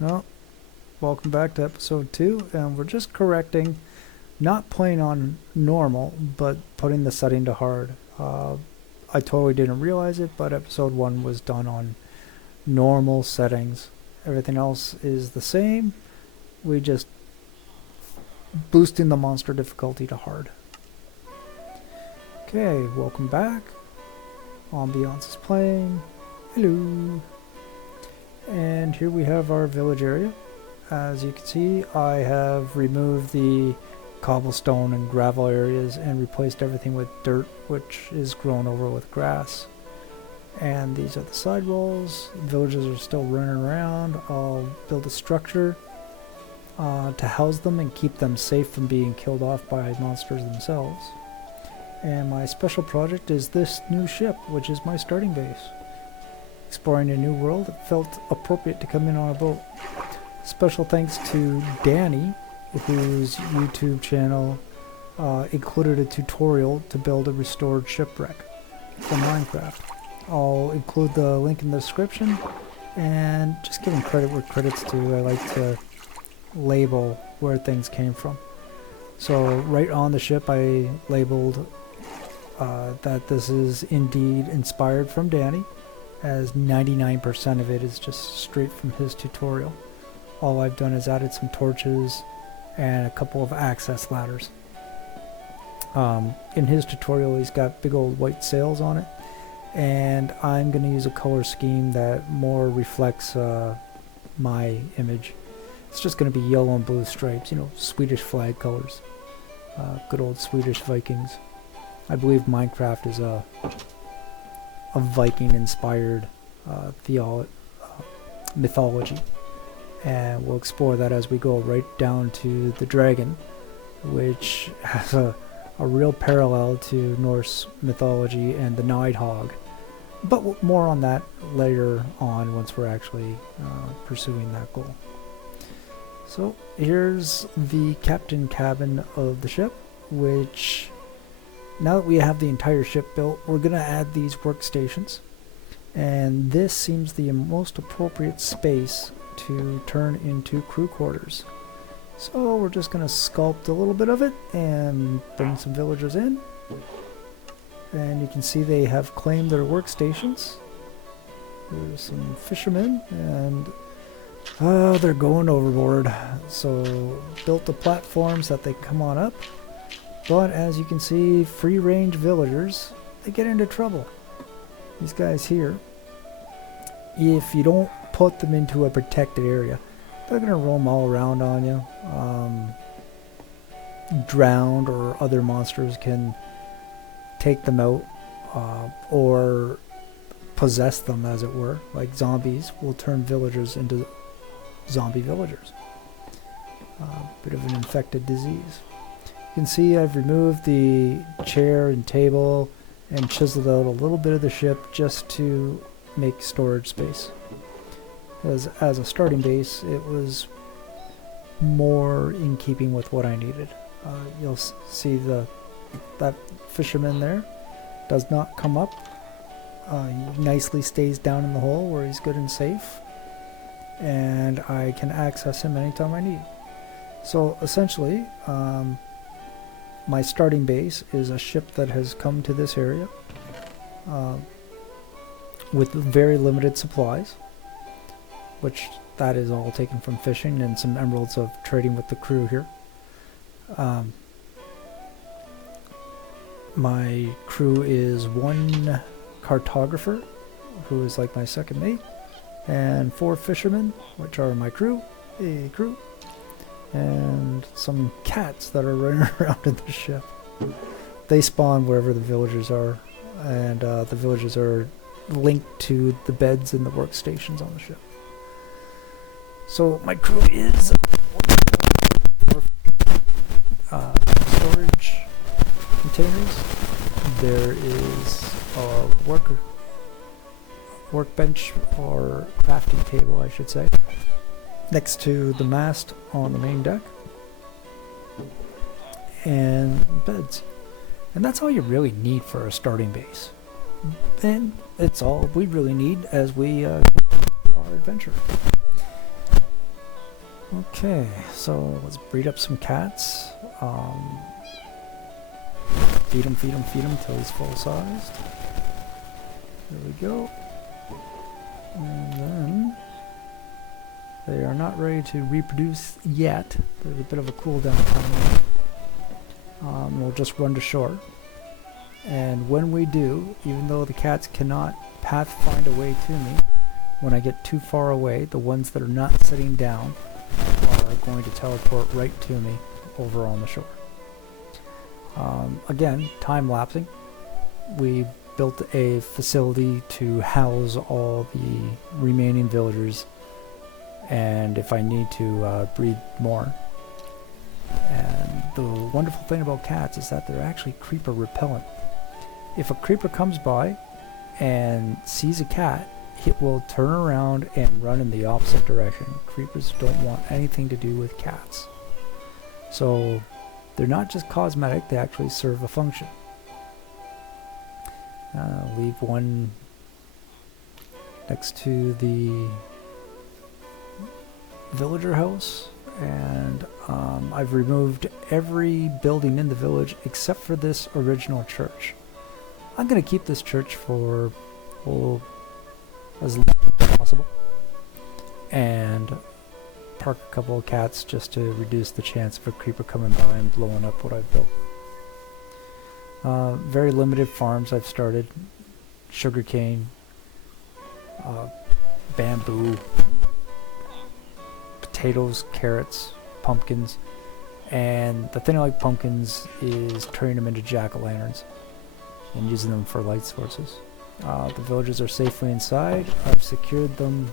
Well, welcome back to episode 2, and we're just correcting, not playing on normal, but putting the setting to hard. I totally didn't realize it, but episode 1 was done on normal settings. Everything else is the same. We just boosting the monster difficulty to hard. Okay, welcome back. Ambiance is playing. Hello. And here we have our village area. As you can see, I have removed the cobblestone and gravel areas and replaced everything with dirt, which is grown over with grass. And these are the side walls. Villagers are still running around. I'll build a structure to house them and keep them safe from being killed off by monsters themselves. And my special project is this new ship, which is my starting base. Exploring a new world, it felt appropriate to come in on a boat. Special thanks to Danny, whose YouTube channel included a tutorial to build a restored shipwreck from Minecraft. I'll include the link in the description, and just giving credit where credit's due. I like to label where things came from. So right on the ship I labeled that this is indeed inspired from Danny, as 99% of it is just straight from his tutorial. All I've done is added some torches and a couple of access ladders. In his tutorial he's got big old white sails on it, and I'm going to use a color scheme that more reflects my image. It's just going to be yellow and blue stripes, you know, Swedish flag colors. Good old Swedish Vikings. I believe Minecraft is a Viking-inspired mythology, and we'll explore that as we go right down to the dragon, which has a real parallel to Norse mythology and the Nidhogg. But more on that later on once we're actually pursuing that goal. So here's the captain cabin of the ship, which now that we have the entire ship built, we're going to add these workstations. And this seems the most appropriate space to turn into crew quarters. So we're just going to sculpt a little bit of it and bring some villagers in. And you can see they have claimed their workstations. There's some fishermen, and they're going overboard. So built the platforms that they come on up. But as you can see, free-range villagers, they get into trouble. These guys here, if you don't put them into a protected area, they're going to roam all around on you. Drowned or other monsters can take them out or possess them, as it were. Like zombies will turn villagers into zombie villagers. Bit of an infected disease. You can see I've removed the chair and table and chiseled out a little bit of the ship just to make storage space. As a starting base, it was more in keeping with what I needed. You'll see that fisherman there does not come up. He nicely stays down in the hole where he's good and safe, and I can access him anytime I need. So essentially, my starting base is a ship that has come to this area with very limited supplies, which that is all taken from fishing and some emeralds of trading with the crew here. My crew is 1 cartographer, who is like my second mate, and 4 fishermen, which are my crew, and some cats that are running around in the ship. They spawn wherever the villagers are, and the villagers are linked to the beds and the workstations on the ship. So my crew is storage containers. There is a workbench or crafting table, I should say, next to the mast on the main deck, and beds. And that's all you really need for a starting base. And it's all we really need as we our adventure. Okay, so let's breed up some cats. Feed him until he's full-sized. There we go. And then they are not ready to reproduce yet. There's a bit of a cooldown time. We'll just run to shore. And when we do, even though the cats cannot pathfind a way to me, when I get too far away, the ones that are not sitting down are going to teleport right to me over on the shore. Again, time-lapsing. We built a facility to house all the remaining villagers, and if I need to breed more. And the wonderful thing about cats is that they're actually creeper repellent. If a creeper comes by and sees a cat, it will turn around and run in the opposite direction. Creepers don't want anything to do with cats. So they're not just cosmetic, they actually serve a function. Leave one next to the villager house, and I've removed every building in the village except for this original church. I'm going to keep this church for as long as possible, and park a couple of cats just to reduce the chance of a creeper coming by and blowing up what I've built. Very limited farms I've started. Sugarcane, bamboo, potatoes, carrots, pumpkins, and the thing I like pumpkins is turning them into jack-o'-lanterns and using them for light sources. The villagers are safely inside. I've secured them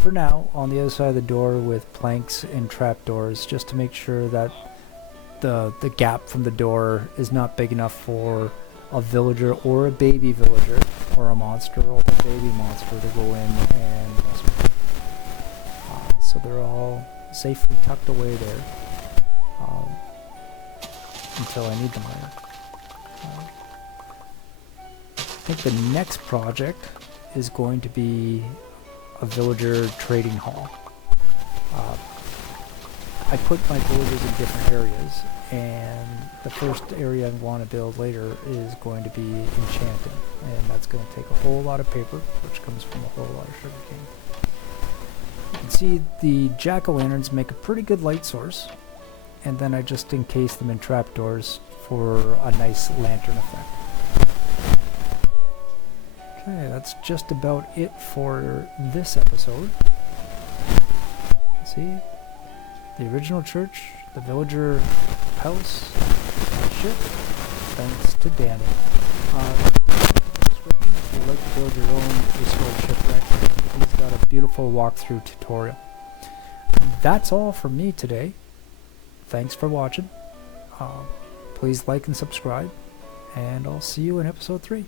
for now on the other side of the door with planks and trapdoors, just to make sure that the gap from the door is not big enough for a villager or a baby villager or a monster or a baby monster to go in and mess with. So they're all safely tucked away there until I need them later. I think the next project is going to be a villager trading hall. I put my villagers in different areas, and the first area I want to build later is going to be enchanting, and that's going to take a whole lot of paper, which comes from a whole lot of sugarcane. You can see the jack-o'-lanterns make a pretty good light source, and then I just encase them in trapdoors for a nice lantern effect. Okay, that's just about it for this episode. See? The original church, the villager house, the ship, thanks to Danny. If you'd like to build your own restored shipwreck, he's got a beautiful walkthrough tutorial. That's all from me today. Thanks for watching. Please like and subscribe, and I'll see you in episode 3.